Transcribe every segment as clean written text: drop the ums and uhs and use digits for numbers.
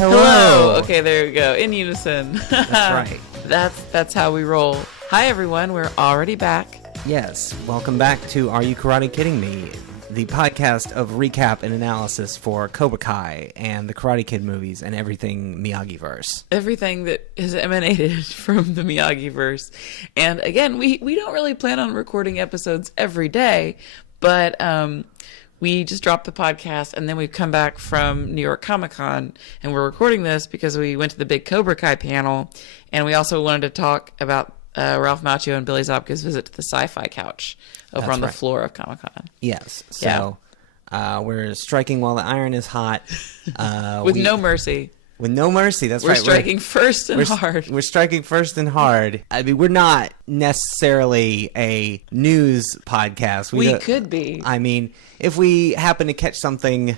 Hello. Okay, there we go. In unison. That's right. That's how we roll. Hi, everyone. We're already back. Yes. Welcome back to Are You Karate Kidding Me? The podcast of recap and analysis for Cobra Kai and the Karate Kid movies and everything Miyagi-verse. Everything that has emanated from the Miyagi-verse. And again, we don't really plan on recording episodes every day, but we just dropped the podcast, and then we've come back from New York ComicCon, and we're recording this because we went to the big Cobra Kai panel, and we also wanted to talk about Ralph Macchio and Billy Zabka's visit to the SyFy couch over on the floor of Comic-Con. Yes. So we're striking while the iron is hot. With no mercy. With no mercy, that's right. We're striking first and hard. We're striking first and hard. I mean, we're not necessarily a news podcast. We could be. I mean, if we happen to catch something,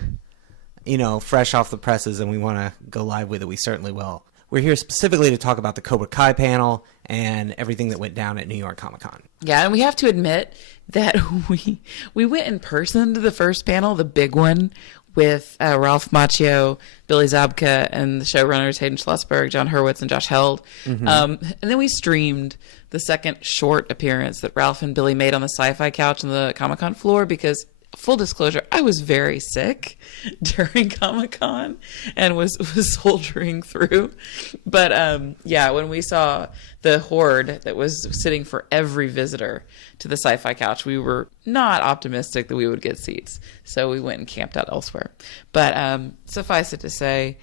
fresh off the presses and we want to go live with it, we certainly will. We're here specifically to talk about the Cobra Kai panel and everything that went down at New York Comic-Con. Yeah, and we have to admit that we went in person to the first panel, the big one, with Ralph Macchio, Billy Zabka, and the showrunners Hayden Schlossberg, John Hurwitz, and Josh Held. Mm-hmm. And then we streamed the second short appearance that Ralph and Billy made on the SyFy couch on the Comic-Con floor because, full disclosure, I was very sick during Comic-Con and was soldiering through. But when we saw the horde that was sitting for every visitor to the SyFy couch, we were not optimistic that we would get seats. So we went and camped out elsewhere. But suffice it to say,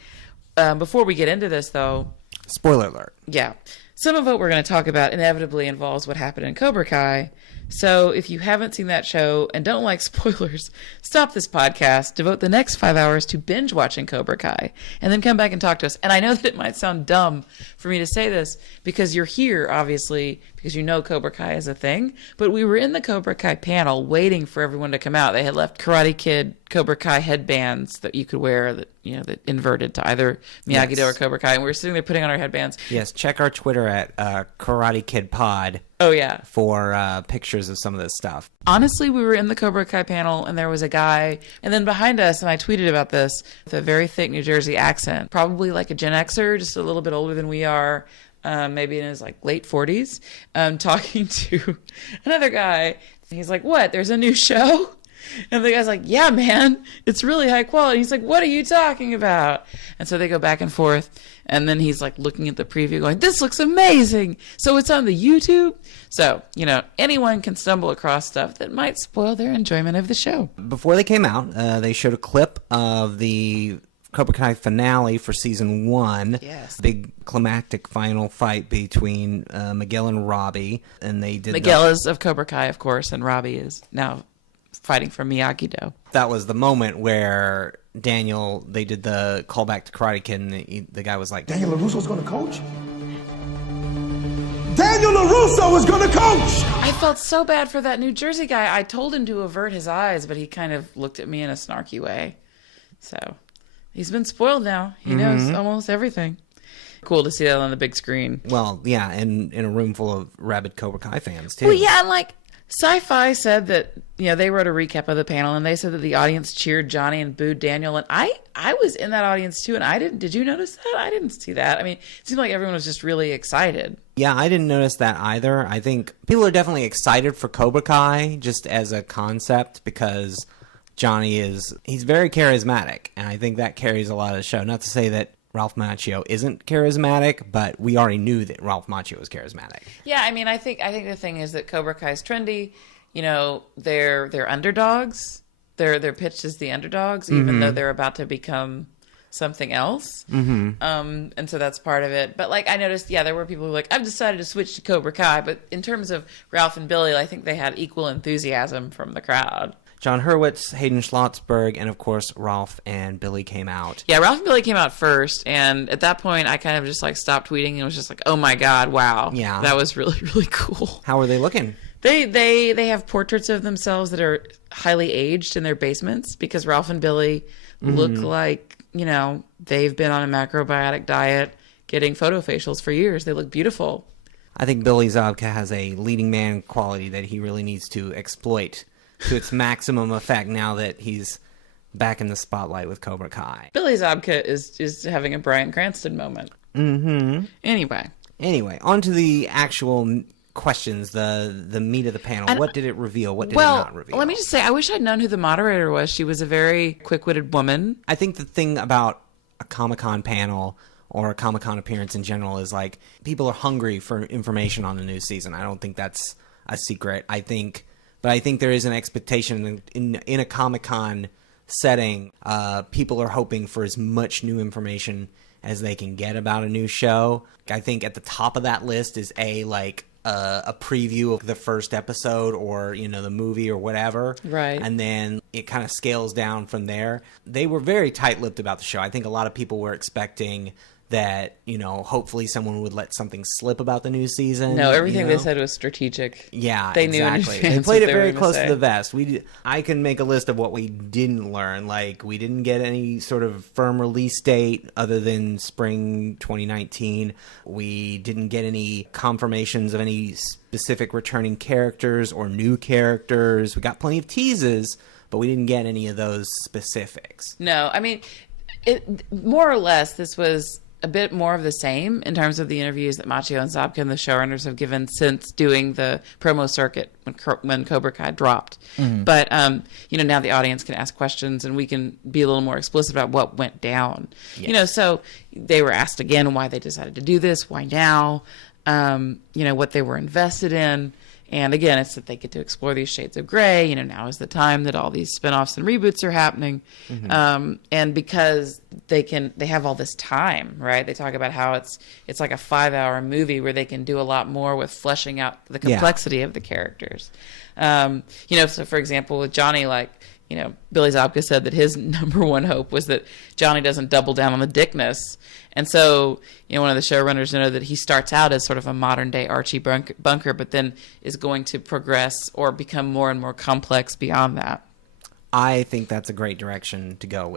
before we get into this, though... Spoiler alert. Yeah. Some of what we're going to talk about inevitably involves what happened in Cobra Kai. So if you haven't seen that show and don't like spoilers, stop this podcast, devote the next 5 hours to binge watching Cobra Kai, and then come back and talk to us. And I know that it might sound dumb for me to say this because you're here, obviously, because you know Cobra Kai is a thing, but we were in the Cobra Kai panel waiting for everyone to come out. They had left Karate Kid Cobra Kai headbands that you could wear that inverted to either Miyagi-Do or Cobra Kai, and we were sitting there putting on our headbands. Yes, check our Twitter at Karate Kid Pod. Oh, yeah. For pictures of some of this stuff. Honestly, we were in the Cobra Kai panel, and there was a guy, and then behind us, and I tweeted about this, with a very thick New Jersey accent, probably like a Gen Xer, just a little bit older than we are, maybe in his late 40s, talking to another guy. He's like, "What? There's a new show?" And the guy's like, "Yeah, man, it's really high quality." He's like, "What are you talking about?" And so they go back and forth. And then he's looking at the preview going, "This looks amazing." So it's on the YouTube. So, anyone can stumble across stuff that might spoil their enjoyment of the show. Before they came out, they showed a clip of the Cobra Kai finale for season 1. Yes. Big climactic final fight between Miguel and Robbie. And they did Miguel is of Cobra Kai, of course, and Robbie is now fighting for Miyagi-Do. That was the moment where Daniel, they did the callback to Karate Kid, and the guy was like, "Daniel LaRusso's going to coach? Daniel LaRusso is going to coach!" I felt so bad for that New Jersey guy. I told him to avert his eyes, but he kind of looked at me in a snarky way. So he's been spoiled now. He knows almost everything. Cool to see that on the big screen. Well, yeah, and in a room full of rabid Cobra Kai fans, too. Well, yeah, SyFy said that, they wrote a recap of the panel, and they said that the audience cheered Johnny and booed Daniel, and I was in that audience too, and did you notice that? I didn't see that. I mean, it seemed like everyone was just really excited. Yeah, I didn't notice that either. I think people are definitely excited for Cobra Kai, just as a concept, because Johnny he's very charismatic, and I think that carries a lot of the show. Not to say that Ralph Macchio isn't charismatic, but we already knew that Ralph Macchio was charismatic. Yeah, I mean, I think the thing is that Cobra Kai is trendy. They're underdogs. They're pitched as the underdogs, even though they're about to become something else. Mm-hmm. And so that's part of it. But I noticed, there were people who were like, "I've decided to switch to Cobra Kai." But in terms of Ralph and Billy, I think they had equal enthusiasm from the crowd. John Hurwitz, Hayden Schlossberg, and of course Ralph and Billy came out. Yeah, Ralph and Billy came out first, and at that point I kind of just stopped tweeting and was just like, "Oh my god, wow." Yeah. That was really, really cool. How are they looking? They have portraits of themselves that are highly aged in their basements because Ralph and Billy look like, they've been on a macrobiotic diet getting photo facials for years. They look beautiful. I think Billy Zabka has a leading man quality that he really needs to exploit to its maximum effect now that he's back in the spotlight with Cobra Kai. Billy Zabka is having a Bryan Cranston moment. Mm-hmm. Anyway, on to the actual questions, the meat of the panel. And, what did it reveal? What did it not reveal? Let me just say, I wish I'd known who the moderator was. She was a very quick-witted woman. I think the thing about a Comic-Con panel or a Comic-Con appearance in general is like people are hungry for information on the new season. I don't think that's a secret. I think there is an expectation in a Comic-Con setting. People are hoping for as much new information as they can get about a new show. I think at the top of that list is a preview of the first episode or, the movie or whatever. Right. And then it kind of scales down from there. They were very tight-lipped about the show. I think a lot of people were expecting that, hopefully someone would let something slip about the new season. No, everything they said was strategic. Yeah, they exactly. Knew in they played it they very close say. to the vest. I can make a list of what we didn't learn. Like, we didn't get any sort of firm release date other than spring 2019. We didn't get any confirmations of any specific returning characters or new characters. We got plenty of teases, but we didn't get any of those specifics. No, I mean, more or less, this was a bit more of the same in terms of the interviews that Macchio and Zabka and the showrunners have given since doing the promo circuit when Cobra Kai dropped. Mm-hmm. But, now the audience can ask questions and we can be a little more explicit about what went down. Yes. So they were asked again why they decided to do this, why now, what they were invested in. And again, it's that they get to explore these shades of gray. Now is the time that all these spinoffs and reboots are happening. Mm-hmm. And because they have all this time, right? They talk about how it's like a 5-hour movie where they can do a lot more with fleshing out the complexity of the characters. So for example, with Johnny, Billy Zabka said that his number one hope was that Johnny doesn't double down on the dickness. And so, one of the showrunners know that he starts out as sort of a modern day Archie Bunker, but then is going to progress or become more and more complex beyond that. I think that's a great direction to go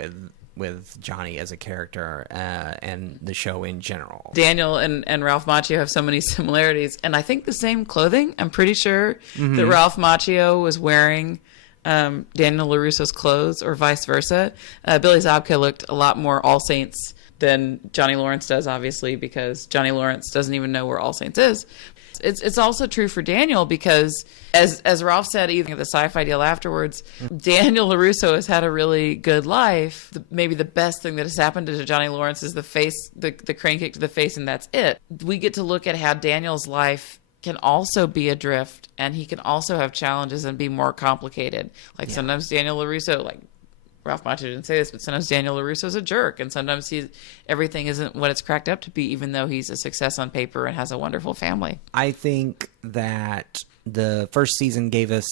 with Johnny as a character and the show in general. Daniel and Ralph Macchio have so many similarities, and I think the same clothing. I'm pretty sure that Ralph Macchio was wearing Daniel LaRusso's clothes or vice versa. Billy Zabka looked a lot more All Saints than Johnny Lawrence does, obviously, because Johnny Lawrence doesn't even know where All Saints is. It's also true for Daniel because, as Ralph said, even at the SyFy deal afterwards, Daniel LaRusso has had a really good life. Maybe the best thing that has happened to Johnny Lawrence is the crane kick to the face, and that's it. We get to look at how Daniel's life can also be adrift, and he can also have challenges and be more complicated. Sometimes Daniel LaRusso, Ralph Macchio didn't say this, but sometimes Daniel LaRusso's a jerk, and sometimes everything isn't what it's cracked up to be, even though he's a success on paper and has a wonderful family. I think that the first season gave us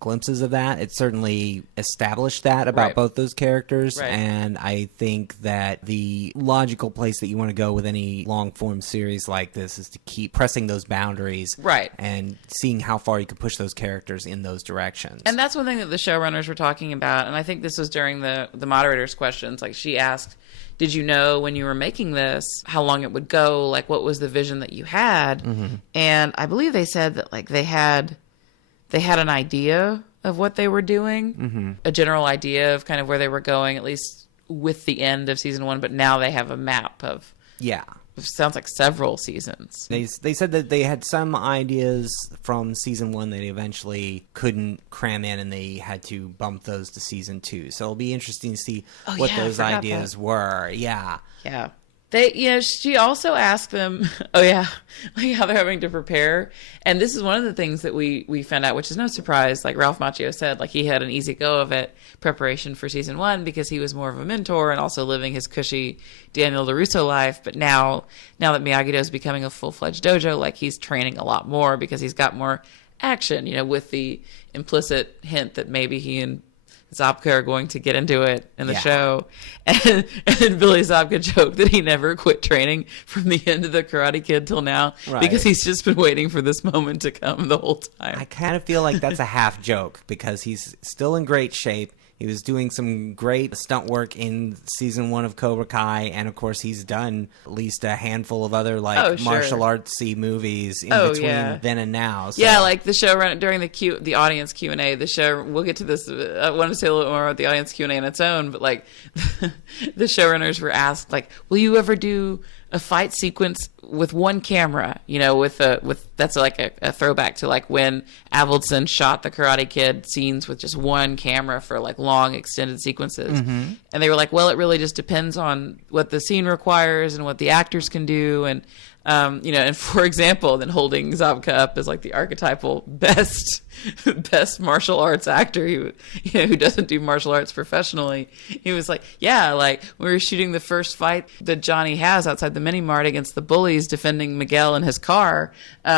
glimpses of that. It certainly established that about both those characters, and I think that the logical place that you want to go with any long-form series like this is to keep pressing those boundaries and seeing how far you can push those characters in those directions. And that's one thing that the showrunners were talking about, and I think this was during the moderator's questions. She asked, did you know when you were making this how long it would go? What was the vision that you had? Mm-hmm. And I believe they said that they had an idea of what they were doing, a general idea of kind of where they were going, at least with the end of season 1, but now they have a map of, it sounds like several seasons. They said that they had some ideas from season 1 that they eventually couldn't cram in, and they had to bump those to season 2. So it'll be interesting to see what those ideas were. Yeah. Yeah. She also asked them, how they're having to prepare. And this is one of the things that we found out, which is no surprise. Ralph Macchio said, he had an easy go of it, preparation for season 1, because he was more of a mentor and also living his cushy Daniel LaRusso life. But now that Miyagi-Do is becoming a full-fledged dojo, he's training a lot more because he's got more action, with the implicit hint that maybe he and Zabka are going to get into it in the show. And Billy Zabka joked that he never quit training from the end of the Karate Kid till now because he's just been waiting for this moment to come the whole time. I kind of feel like that's a half joke because he's still in great shape. He was doing some great stunt work in season 1 of Cobra Kai, and of course he's done at least a handful of other martial artsy movies in between then and now. So. Yeah, like the showrunner during the audience Q&A. The show, we'll get to this. I want to say a little more about the audience Q&A on its own, but like the showrunners were asked, like, will you ever do a fight sequence with one camera, with that's like a throwback to like when Avildsen shot the Karate Kid scenes with just one camera for like long extended sequences. And they were like, well, it really just depends on what the scene requires and what the actors can do. And, and for example, then holding Zabka up as like the archetypal best martial arts actor who doesn't do martial arts professionally. He was like, yeah, like we were shooting the first fight that Johnny has outside the mini mart against the bullies defending Miguel in his car. We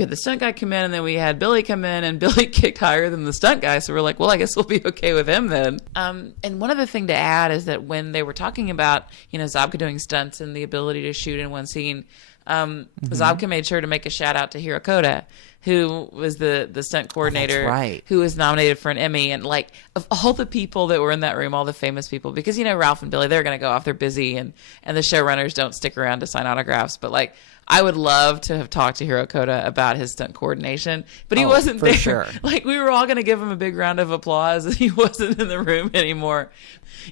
had the stunt guy come in, and then we had Billy come in, and Billy kicked higher than the stunt guy. So we're like, well, I guess we'll be okay with him then. And one other thing to add is that when they were talking about, Zabka doing stunts and the ability to shoot in one scene, Zabka made sure to make a shout out to Hirokoda, who was the stunt coordinator, who was nominated for an Emmy. And like, of all the people that were in that room, all the famous people, because Ralph and Billy, they're going to go off, they're busy, and the showrunners don't stick around to sign autographs. But like, I would love to have talked to Hirokoda about his stunt coordination, but he wasn't there. Sure. Like, we were all going to give him a big round of applause, and he wasn't in the room anymore.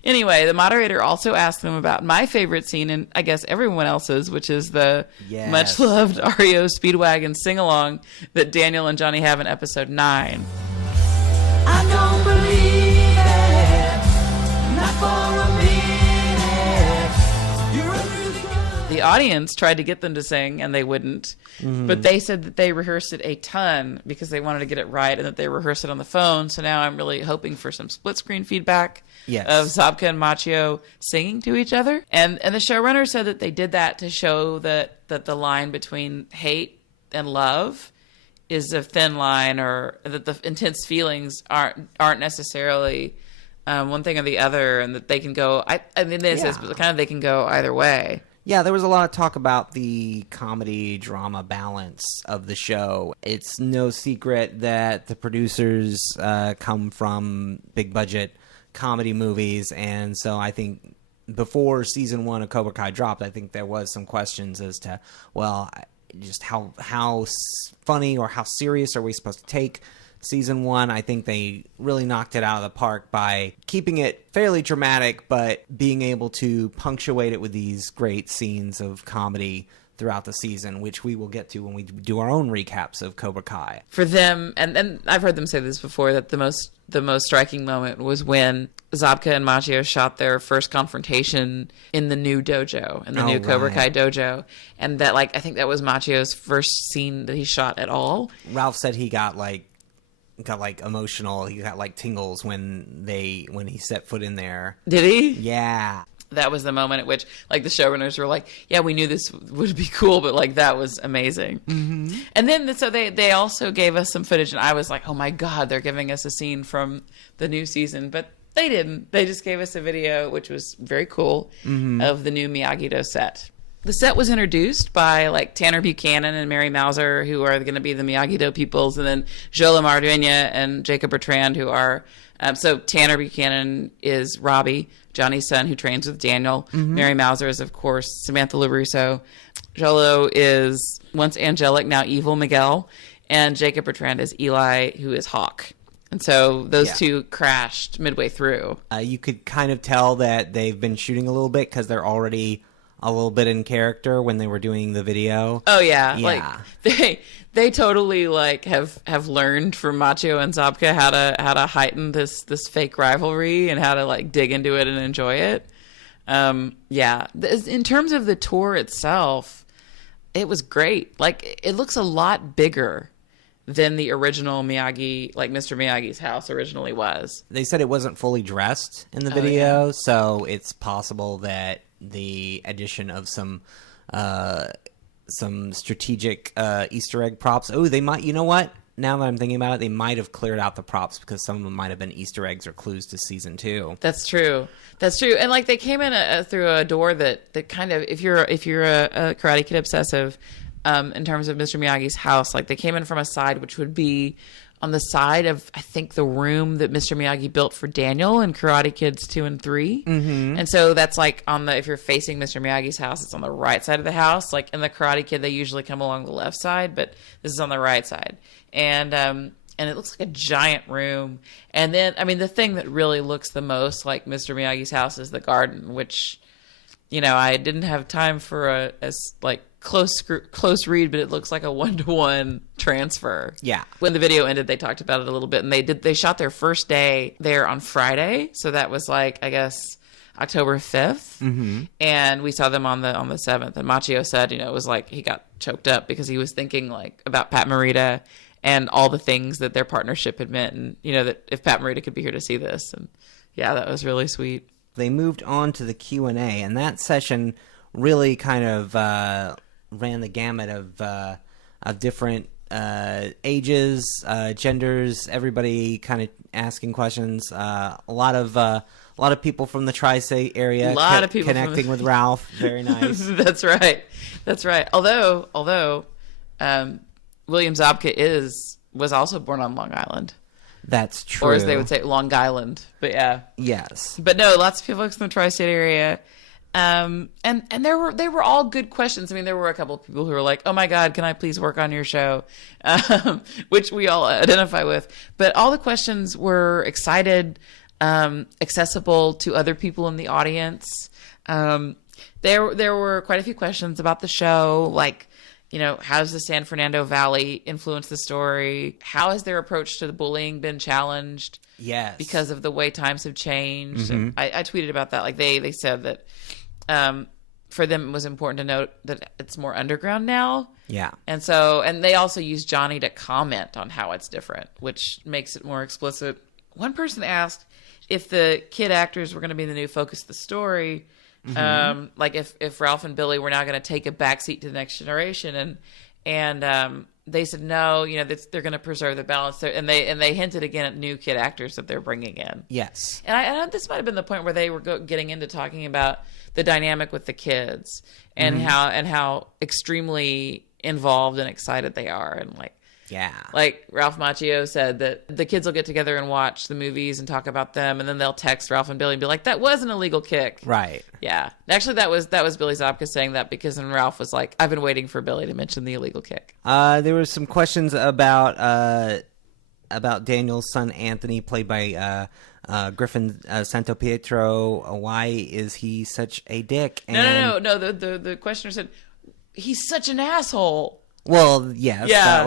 Anyway, the moderator also asked them about my favorite scene, and I guess everyone else's, which is the much-loved REO Speedwagon sing-along that Daniel and Johnny have in episode 9. I don't believe it, not for a minute. The audience tried to get them to sing, and they wouldn't. But they said that they rehearsed it a ton because they wanted to get it right, and that they rehearsed it on the phone. So now I'm really hoping for some split-screen feedback of Zabka and Machio singing to each other. And the showrunner said that they did that to show that the line between hate and love is a thin line, or that the intense feelings aren't necessarily one thing or the other, and that they can go. They can go either way. Yeah, there was a lot of talk about the comedy-drama balance of the show. It's no secret that the producers come from big-budget comedy movies, and so I think before season 1 of Cobra Kai dropped, I think there was some questions as to, well, just how funny or how serious are we supposed to take season 1. I think they really knocked it out of the park by keeping it fairly dramatic, but being able to punctuate it with these great scenes of comedy throughout the season, which we will get to when we do our own recaps of Cobra Kai. For them, and I've heard them say this before, that the most striking moment was when Zabka and Machio shot their first confrontation in the new dojo, in the new Cobra Kai dojo, and that, like, I think that was Machio's first scene that he shot at all. Ralph said he got emotional. He got tingles when he set foot in there. Did he? Yeah. That was the moment at which the showrunners were like, yeah, we knew this would be cool, but that was amazing. And then so they also gave us some footage, and I was like, oh my God, they're giving us a scene from the new season, but they didn't. They just gave us a video, which was very cool, of the new Miyagi-Do set. The set was introduced by Tanner Buchanan and Mary Mauser, who are going to be the Miyagi-Do peoples, and then Jola Marduena and Jacob Bertrand, who are so Tanner Buchanan is Robbie, Johnny's son, who trains with Daniel. Mary Mauser is, of course, Samantha LaRusso. Jolo is once angelic, now evil Miguel, and Jacob Bertrand is Eli, who is Hawk. And so those two crashed midway through. You could kind of tell that they've been shooting a little bit because they're already a little bit in character when they were doing the video. Oh yeah. They totally have learned from Machio and Zabka how to heighten this fake rivalry and how to dig into it and enjoy it. In terms of the tour itself, it was great. It looks a lot bigger than the original Miyagi, Mr. Miyagi's house originally was. They said it wasn't fully dressed in the video, so it's possible that the addition of some strategic Easter egg props. Oh, they might. You know what? Now that I'm thinking about it, they might have cleared out the props because some of them might have been Easter eggs or clues to season 2. That's true. And they came in through a door that kind of, if you're a Karate Kid obsessive, in terms of Mr. Miyagi's house, they came in from a side which would be on the side of, I think, the room that Mr. Miyagi built for Daniel in Karate Kids 2 and 3. Mm-hmm. And so that's like if you're facing Mr. Miyagi's house, it's on the right side of the house. Like in the Karate Kid, they usually come along the left side, but this is on the right side. And it looks like a giant room. And then, I mean, the thing that really looks the most like Mr. Miyagi's house is the garden, which, I didn't have time for a close read, but it looks like a 1-to-1 transfer. Yeah. When the video ended, they talked about it a little bit, and they shot their first day there on Friday, so that was like, I guess, October 5th. Mm-hmm. And we saw them on the 7th. And Machio said, it was like he got choked up because he was thinking like about Pat Morita and all the things that their partnership had meant, and that if Pat Morita could be here to see this, and yeah, that was really sweet. They moved on to the Q&A, and that session really kind of ran the gamut of different ages, genders, everybody kind of asking questions. A lot of people from the Tri-State area, connecting with Ralph. Very nice. That's right. Although William Zabka was also born on Long Island. That's true. Or as they would say, Long Island. But yeah. Yes. But no, lots of people from the Tri-State area. And they were all good questions. I mean, there were a couple of people who were like, "Oh my God, can I please work on your show?" Which we all identify with. But all the questions were excited, accessible to other people in the audience. There were quite a few questions about the show, like, how does the San Fernando Valley influence the story? How has their approach to the bullying been challenged? Yes. Because of the way times have changed. Mm-hmm. I tweeted about that. Like they said that for them it was important to note that it's more underground now. Yeah. And they also used Johnny to comment on how it's different, which makes it more explicit. One person asked if the kid actors were going to be the new focus of the story. Mm-hmm. Like if Ralph and Billy were now going to take a backseat to the next generation, and they said no, they're going to preserve the balance there, and they hinted again at new kid actors that they're bringing in. Yes, and I this might have been the point where they were getting into talking about the dynamic with the kids and mm-hmm. how extremely involved and excited they are, and like Ralph Macchio said that the kids will get together and watch the movies and talk about them, and then they'll text Ralph and Billy and be like, "That was an illegal kick." Right. Yeah. Actually, that was Billy Zabka saying that, because then Ralph was like, "I've been waiting for Billy to mention the illegal kick." There were some questions about Daniel's son Anthony, played by Griffin Santopietro. Why is he such a dick? No. The questioner said he's such an asshole. Well, yes, yeah,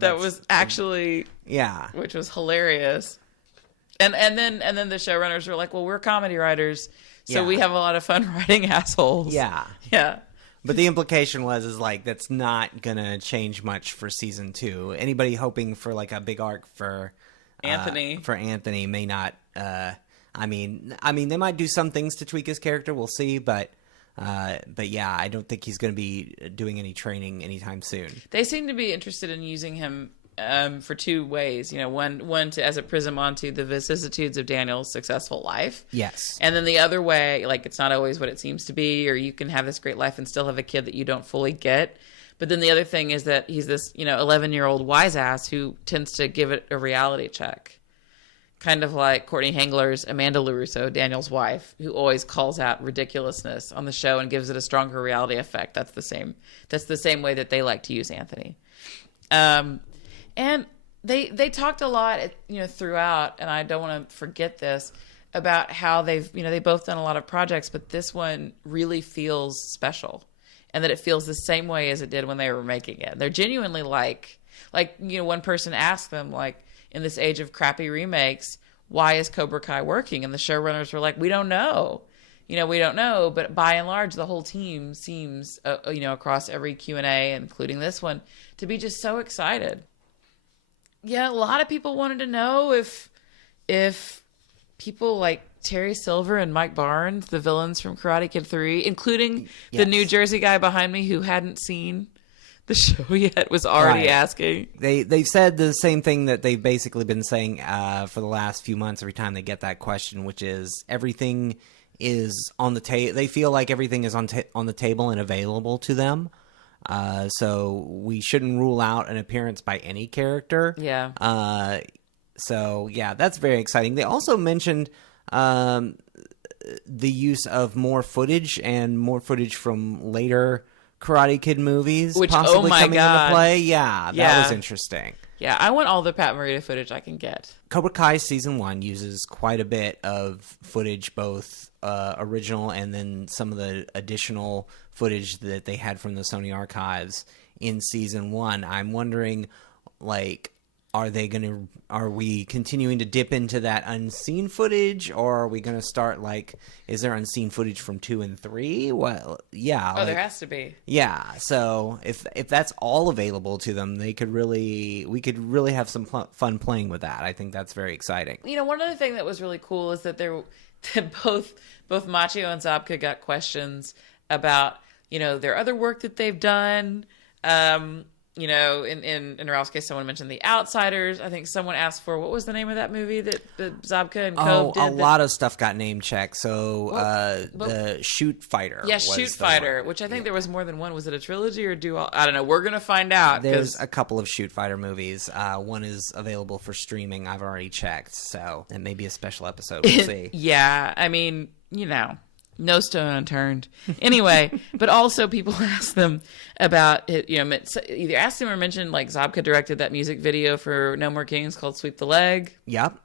that was actually, yeah, which was hilarious. And then the showrunners were like, "Well, we're comedy writers, so we have a lot of fun writing assholes." Yeah, yeah. But the implication is like that's not gonna change much for season 2. Anybody hoping for like a big arc for Anthony may not. I mean, they might do some things to tweak his character. We'll see, but yeah, I don't think he's going to be doing any training anytime soon. They seem to be interested in using him for two ways. One to as a prism onto the vicissitudes of Daniel's successful life. Yes. And then the other way, like, it's not always what it seems to be, or you can have this great life and still have a kid that you don't fully get. But then the other thing is that he's this, 11-year-old wise ass who tends to give it a reality check. Kind of like Courtney Hengler's Amanda LaRusso, Daniel's wife, who always calls out ridiculousness on the show and gives it a stronger reality effect. That's the same way that they like to use Anthony. And they talked a lot, throughout, and I don't want to forget this, about how they've both done a lot of projects, but this one really feels special, and that it feels the same way as it did when they were making it. They're genuinely like one person asked them, like, in this age of crappy remakes, why is Cobra Kai working? And the showrunners were like, we don't know. We don't know. But by and large, the whole team seems, across every Q&A, including this one, to be just so excited. Yeah, a lot of people wanted to know if people like Terry Silver and Mike Barnes, the villains from Karate Kid 3, including the New Jersey guy behind me who hadn't seen the show yet, was already asking. They've said the same thing that they've basically been saying for the last few months every time they get that question, which is everything is on the table. They feel like everything is on the table and available to them. So we shouldn't rule out an appearance by any character. Yeah. So yeah, that's very exciting. They also mentioned the use of more footage from later Karate Kid movies, Which, possibly oh my coming God. into play. Yeah, that was interesting. Yeah, I want all the Pat Morita footage I can get. Cobra Kai Season 1 uses quite a bit of footage, both original and then some of the additional footage that they had from the Sony archives in Season 1. I'm wondering, like, are we continuing to dip into that unseen footage, or are we going to start, like, is there unseen footage from 2 and 3? Well, yeah. Oh, there has to be. Yeah, so if that's all available to them, we could really have some fun playing with that. I think that's very exciting. You know, one other thing that was really cool is that both Machio and Zabka got questions about, you know, their other work that they've done. You know, in Ralph's case, someone mentioned The Outsiders. I think someone asked for, what was the name of that movie that Zabka and Cove did? A lot of stuff got name checked. So the Shoot Fighter. Yeah, Shoot Fighter, which I think there was more than one. Was it a trilogy or dual? I don't know. We're going to find out. There's a couple of Shoot Fighter movies. One is available for streaming. I've already checked. So it may be a special episode. We'll see. Yeah, I mean, you know. No stone unturned. Anyway, but also people asked them about it, you know, either asked them or mentioned, like, Zabka directed that music video for No More Kings called Sweep the Leg. Yep.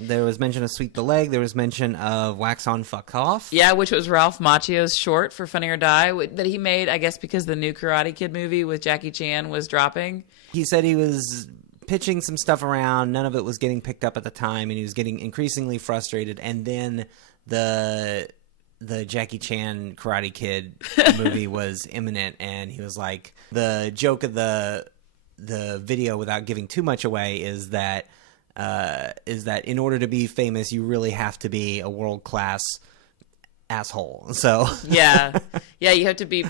There was mention of Sweep the Leg. There was mention of Wax On, Fuck Off. Yeah, which was Ralph Macchio's short for Funny or Die that he made, I guess, because the new Karate Kid movie with Jackie Chan was dropping. He said he was pitching some stuff around. None of it was getting picked up at the time, and he was getting increasingly frustrated. And then the Jackie Chan Karate Kid movie was imminent, and he was like, the joke of the video, without giving too much away, is that in order to be famous, you really have to be a world-class asshole. So yeah, you have to be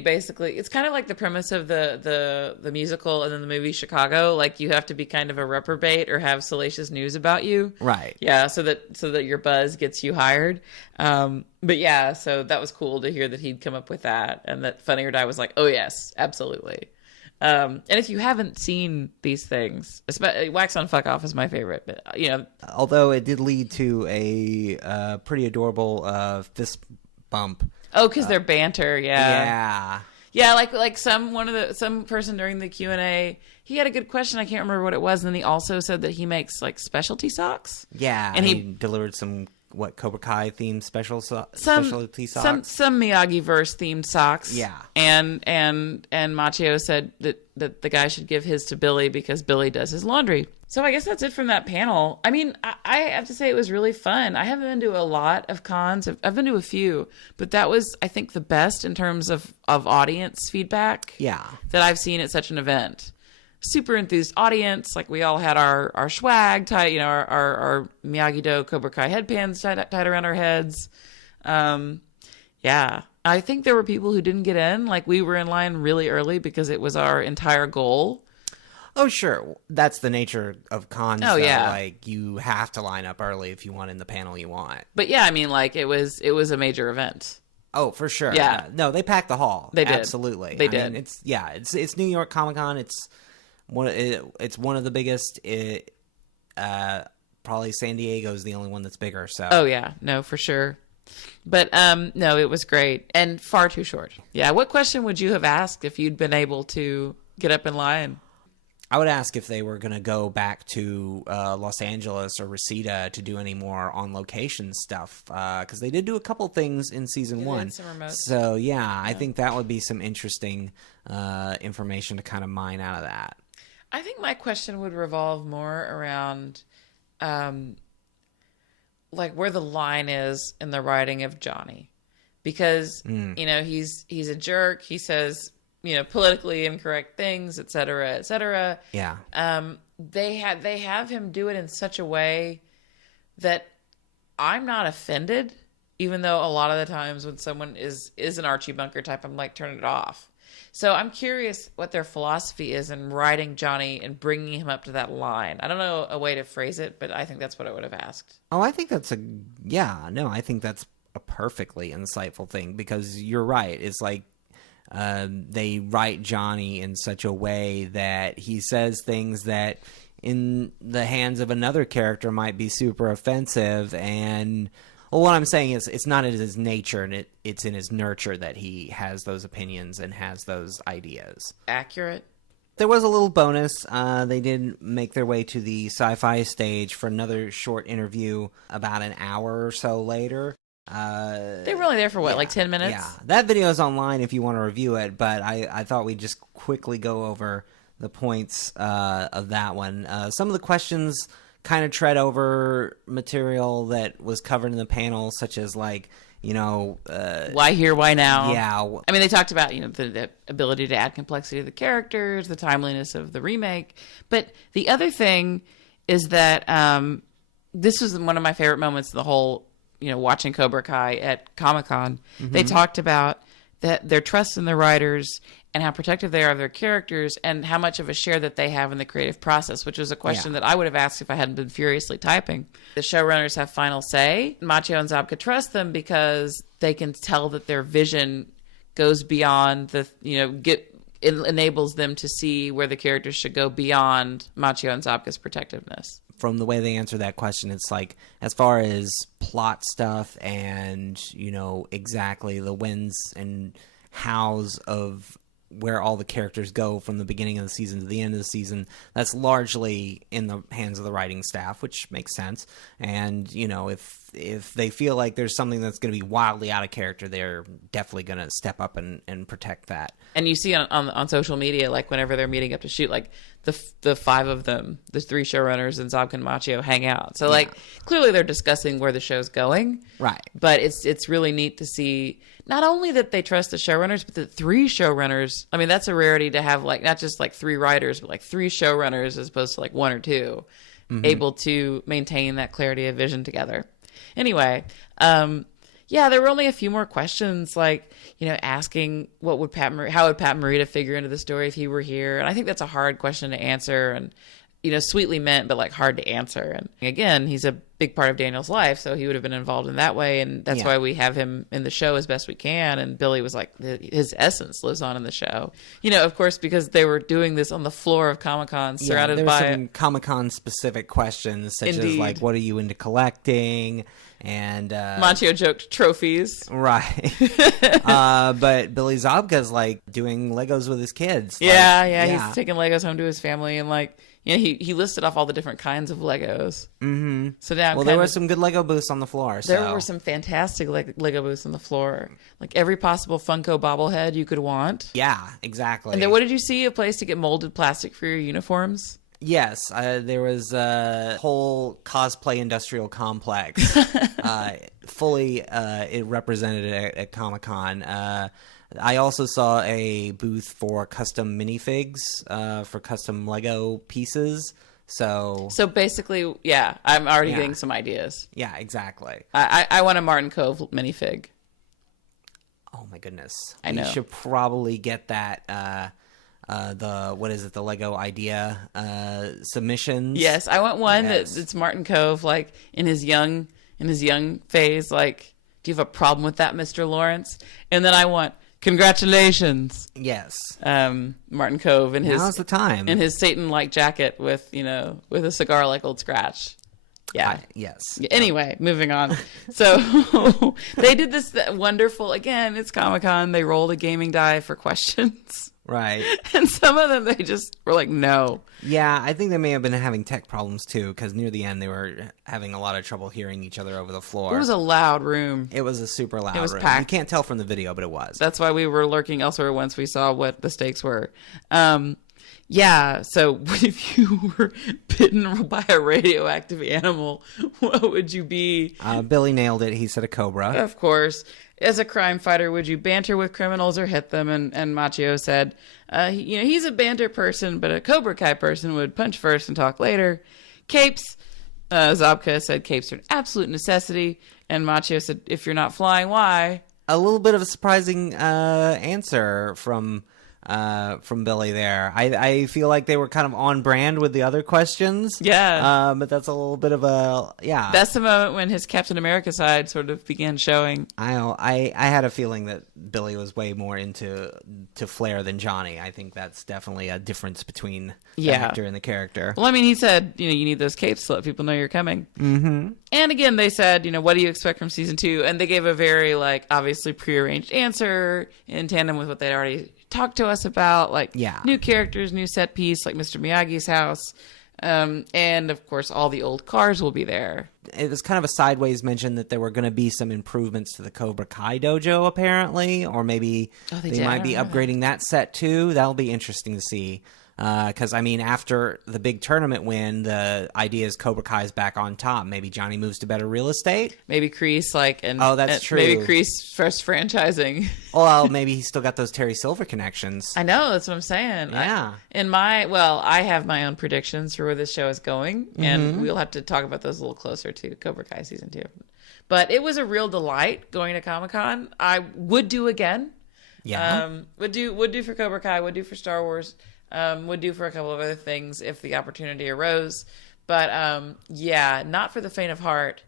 basically, it's kind of like the premise of the musical and then the movie Chicago. Like, you have to be kind of a reprobate or have salacious news about you, right? Yeah, so that your buzz gets you hired. But yeah, so that was cool to hear that he'd come up with that, and that Funny or Die was like, oh yes, absolutely. And if you haven't seen these things, Wax On Fuck Off is my favorite, but, you know, although it did lead to a pretty adorable fist bump. Oh, because they're banter, yeah. Like some person during the Q&A, he had a good question. I can't remember what it was, and then he also said that he makes, like, specialty socks. Yeah, and he delivered some Cobra Kai themed specialty socks. Some Miyagi verse themed socks. Yeah, and Machio said that the guy should give his to Billy because Billy does his laundry. So I guess that's it from that panel. I mean, I have to say it was really fun. I haven't been to a lot of cons. I've been to a few, but that was, I think, the best in terms of audience feedback. Yeah, that I've seen at such an event. Super enthused audience. Like, we all had our swag tied, you know, our Miyagi-Do Cobra Kai headbands tied around our heads. Yeah. I think there were people who didn't get in. Like, we were in line really early because it was our entire goal. Oh, sure. That's the nature of cons. Oh, yeah. Like, you have to line up early if you want in the panel you want. But yeah, I mean, like, it was a major event. Oh, for sure. Yeah. No, they packed the hall. They did. Absolutely. They did. Mean, it's New York ComicCon. It's one of the biggest. Probably San Diego's the only one that's bigger. So. Oh yeah, no, for sure. But no, it was great and far too short. Yeah, what question would you have asked if you'd been able to get up in line? I would ask if they were going to go back to Los Angeles or Reseda to do any more on-location stuff, because they did do a couple things in Season 1. So, yeah, I think that would be some interesting information to kind of mine out of that. I think my question would revolve more around, like, where the line is in the writing of Johnny. Because, you know, he's a jerk. He says, you know, politically incorrect things, et cetera, et cetera. Yeah. They have him do it in such a way that I'm not offended, even though a lot of the times when someone is an Archie Bunker type, I'm like, turn it off. So I'm curious what their philosophy is in writing Johnny and bringing him up to that line. I don't know a way to phrase it, but I think that's what I would have asked. Oh, I think that's I think that's a perfectly insightful thing, because you're right. It's like, they write Johnny in such a way that he says things that in the hands of another character might be super offensive. And well, what I'm saying is it's not in his nature, and it's in his nurture that he has those opinions and has those ideas. Accurate. There was a little bonus. They did make their way to the SyFy stage for another short interview about an hour or so later. They were only there for what, like 10 minutes? Yeah, that video is online if you want to review it, but I thought we'd just quickly go over the points of that one. Some of the questions kind of tread over material that was covered in the panel, such as like, why here, why now? Yeah. I mean, they talked about, the ability to add complexity to the characters, the timeliness of the remake. But the other thing is that this was one of my favorite moments of the whole, watching Cobra Kai at ComicCon. Mm-hmm. They talked about that their trust in the writers and how protective they are of their characters and how much of a share that they have in the creative process, which was a question that I would have asked if I hadn't been furiously typing. The showrunners have final say. Machio and Zabka trust them because they can tell that their vision goes beyond it enables them to see where the characters should go beyond Machio and Zabka's protectiveness. From the way they answer that question, it's like, as far as plot stuff and, exactly the whens and hows of where all the characters go from the beginning of the season to the end of the season, that's largely in the hands of the writing staff, which makes sense. And, if they feel like there's something that's going to be wildly out of character, they're definitely going to step up and protect that. And you see on social media, like whenever they're meeting up to shoot, like the five of them, the three showrunners and Zabka and Machio hang out. So like clearly they're discussing where the show's going. Right. But it's really neat to see not only that they trust the showrunners, but the three showrunners. I mean, that's a rarity to have, like, not just like three writers, but like three showrunners as opposed to like one or two, able to maintain that clarity of vision together. Anyway, there were only a few more questions, like, asking how would Pat Morita figure into the story if he were here? And I think that's a hard question to answer, and, sweetly meant, but like hard to answer. And again, he's a big part of Daniel's life, so he would have been involved in that way. And that's why we have him in the show as best we can. And Billy was like, his essence lives on in the show. Of course, because they were doing this on the floor of Comic-Con, surrounded by some Comic-Con specific questions, such as like, what are you into collecting? And Machio joked trophies. Right. But Billy Zabka's like doing Legos with his kids. He's taking Legos home to his family, and like, he listed off all the different kinds of Legos. Mm-hmm. So now, there were some good Lego booths on the floor. There were some fantastic Lego booths on the floor, like every possible Funko bobblehead you could want. Yeah, exactly. And then, what did you see? A place to get molded plastic for your uniforms. Yes, there was a whole cosplay industrial complex, fully it represented at Comic-Con. I also saw a booth for custom minifigs, for custom Lego pieces. So basically, I'm already getting some ideas. Yeah, exactly. I want a Martin Cove minifig. Oh my goodness! I know. You should probably get that. The Lego idea submissions. Yes, I want one that's Martin Cove, like in his young phase. Like, do you have a problem with that, Mr. Lawrence? And then I want congratulations. Yes. Martin Cove in his now's the time in his Satan-like jacket with a cigar like Old Scratch. Yeah. Yes. Anyway, moving on. So they did this wonderful. Again, it's Comic-Con. They rolled a gaming die for questions. Right. And some of them, they just were like, no. Yeah, I think they may have been having tech problems, too, because near the end, they were having a lot of trouble hearing each other over the floor. It was a loud room. It was a super loud room. It was packed. You can't tell from the video, but it was. That's why we were lurking elsewhere once we saw what the stakes were. So what if you were bitten by a radioactive animal? What would you be? Billy nailed it. He said a cobra. Of course. As a crime fighter, would you banter with criminals or hit them? And Machio said, he's a banter person, but a Cobra Kai person would punch first and talk later. Capes, Zabka said capes are an absolute necessity. And Machio said, if you're not flying, why? A little bit of a surprising answer from from Billy there. I feel like they were kind of on brand with the other questions. Yeah. But that's a little bit of a, yeah. That's the moment when his Captain America side sort of began showing. I had a feeling that Billy was way more into Flair than Johnny. I think that's definitely a difference between the actor and the character. Well, I mean, he said, you need those capes to let people know you're coming. Mm-hmm. And again, they said, what do you expect from season 2? And they gave a very, obviously prearranged answer in tandem with what they'd already talked to us about, new characters, new set piece, like Mr. Miyagi's house. And of course, all the old cars will be there. It was kind of a sideways mention that there were going to be some improvements to the Cobra Kai dojo, apparently, or maybe they might be upgrading that set too. That'll be interesting to see. Because, after the big tournament win, the idea is Cobra Kai's back on top. Maybe Johnny moves to better real estate. Maybe Kreese, that's true. Maybe Kreese first franchising. Well, maybe he's still got those Terry Silver connections. I know, that's what I'm saying. Yeah. I have my own predictions for where this show is going, and we'll have to talk about those a little closer to Cobra Kai season 2. But it was a real delight going to ComicCon. I would do again. Yeah. Would do for Cobra Kai, would do for Star Wars. Would do for a couple of other things if the opportunity arose. But, not for the faint of heart.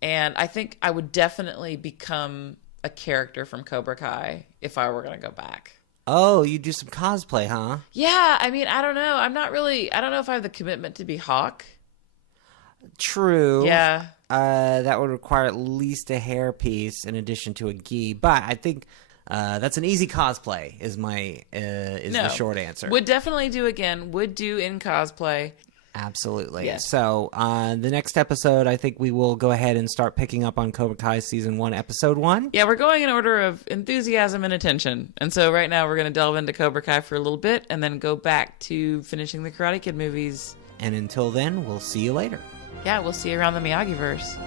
And I think I would definitely become a character from Cobra Kai if I were going to go back. Oh, you do some cosplay, huh? Yeah, I don't know. I don't know if I have the commitment to be Hawk. True. Yeah. That would require at least a hairpiece in addition to a gi. But I think... that's an easy cosplay is the short answer. Would definitely do again. Would do in cosplay. Absolutely. Yes. So the next episode, I think we will go ahead and start picking up on Cobra Kai Season 1, Episode 1. Yeah, we're going in order of enthusiasm and attention. And so right now we're going to delve into Cobra Kai for a little bit and then go back to finishing the Karate Kid movies. And until then, we'll see you later. Yeah, we'll see you around the Miyagi-verse.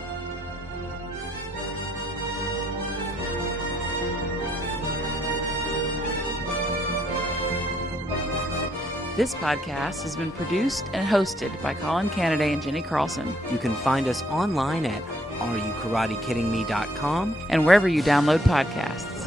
This podcast has been produced and hosted by Colin Canada and Jenny Carlson. You can find us online at areyouKarateKiddingMe.com and wherever you download podcasts.